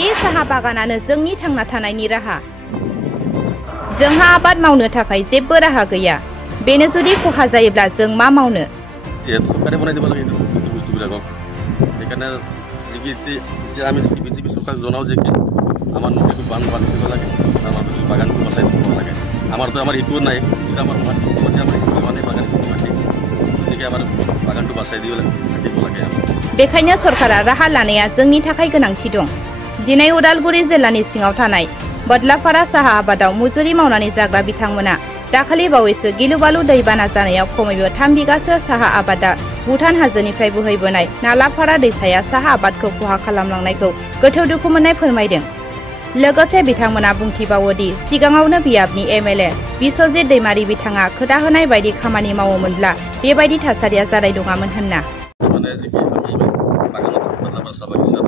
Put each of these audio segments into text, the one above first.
बे साहा बागानानो जोंनि थांना थानायनि राहा जोंहा आबाद मावनो थाखाय जेबो राहा गैया बेनो जुदि खहा जायोब्ला जों मा मावनो सरकारे बनाय দিব লাগে বস্তুবিলাকক সেইকাৰণে আমি বিজেপি চৰকাৰক জনাও যে কি আমাৰ নদীটো বান্ধ দিব লাগে আমাৰ বাগানটো বচাই দিব লাগে আমাৰতো আমাৰ একো নাই কিন্তু আমাৰ মাটি আমাৰ মানে বাগান মাটি গতিকে আমাৰ বাগানটো বচাই দিব লাগে बेखायनो सरकारा राहा लानाया जोंनि थाखाय गोनांथि दं दिनै उदालगुरि जिल्लानि सिङाव थानाय बदलाफारा साहा आबादाव मुजुरि मावनानै जाग्रा बिथांमोना दाखालि बावैसो गिलुबालु दैबाना जानायाव खमैबो 3 बिगासो साहा आबादा भुटान हाजोनिफ्राय बोहैबोनाय नालाफारा दैसाया साहा आबादखौ खहा खालामलांनायखौ गोथौ दुखु मोननाय फोरमायदों लोगोसे बिथांमोना बुंथिबावोदि सिगाङावनो बियाबनि एमएलए बिश्वजित दैमारि बिथाङा खोथा होनाय बायदि खामानि मावोमोनब्ला बेबायदि थासारिया जानाय नङामोन होनना মানে যে কি আমি বাগানত বদলাফাৰা চাহ বাগিচাত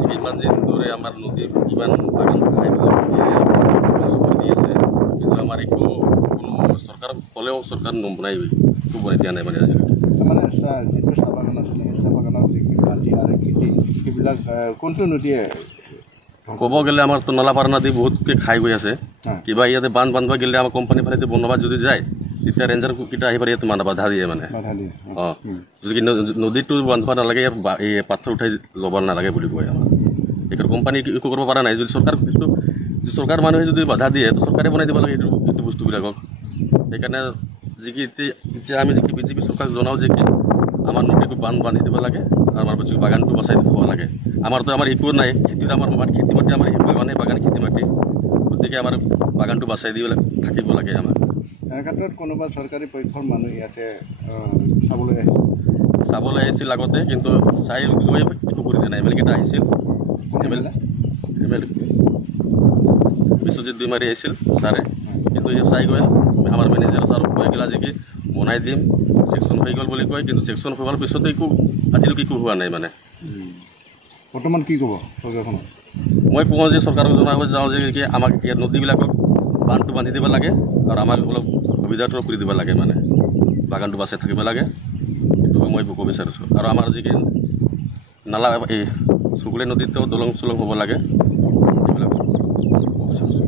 যে ইমান দিন ধরে আমার নদী ইমান বাগান খাই দি আছে কিন্তু আমার একো কোনো সরকার কলেও সরকার নবনাই একো বনাই দিয়া নাই মানে আজিলৈকে মানে যেটো চাহ বাগান আছিলে চাহ বাগানৰ যে মাটি আৰু খেতি সেইবিলাক কোনটো নদীয়ে ক'ব গ'লে আমাৰ তো নালাপাৰা নদী বহুতকে খাই গৈ আছে কিবা ইয়াতে বান্ধ বান্ধবা গেলে আমাৰ কোম্পানী ফালে বনাবা যদি যায় তেতিয়া ৰেঞ্জাৰ কিটা আহি পাৰি ইয়াতে মানে বাধা দিয়ে মানে যদি নদীটো বান্ধবা নালাগে এই পাথৰ উঠাই ল'ব নালাগে বুলি কয় আমাৰ এইটো কোম্পানী একো কৰিব পৰা নাই যদি চৰকাৰ মানুহে যদি বাধা দিয়ে তো চৰকাৰে বনাই দিব লাগে এইটো বস্তুবিলাকক সেইকাৰণে যে কি এতিয়া আমি যে কি বিজেপি চৰকাৰক জনাও যে কি আমাৰ নদীটো বান্ধি দিব লাগে আৰু আমাৰ বাগানটো বচাই দিব লাগে আমাৰতো আমাৰ একো নাই খেতিত আমাৰ খেতি মাটি আমাৰ বাগান খেতি মাটি গতিকে আমাৰ বাগানটো বচাই দিব থাকিব লাগে আমাৰ ক্ষেত্ৰত কোনোবা চৰকাৰী পক্ষৰ মানুহ ইয়াতে চাবলৈ আহিছিল আগতে কিন্তু চাই গৈ একো কৰি দিয়া নাই এমেলকেইটা আহিছিল বিশ্বজিৎ दैमारि আহিছিল ছাৰে কিন্তু চাই গৈ আমাৰ মেনেজাৰ ছাৰ কৈ গ'লা যে কি বনাই দিম ছেকশ্যন হৈ গ'ল বুলি কয় কিন্তু ছেকশ্যন হোৱাৰ পিছতো একো আজিলৈকে একো হোৱা নাই মানে বৰ্তমান কি ক'ব চৰকাৰখনক মই কওঁ যে চৰকাৰক জনাব যাওঁ যে কি আমাক ইয়াত নদীবিলাকক বান্ধটো বান্ধি দিব লাগে আৰু আমাক অলপ সুবিধাটো কৰি দিব লাগে মানে বাগানটো বাচাই থাকিব লাগে এইটো মই ক'ব বিচাৰিছোঁ আৰু আমাৰ যি কি নালা এই চুকুলে নদীতো দলং চলং হ'ব লাগে এইবিলাক ক'ব বিচাৰিছোঁ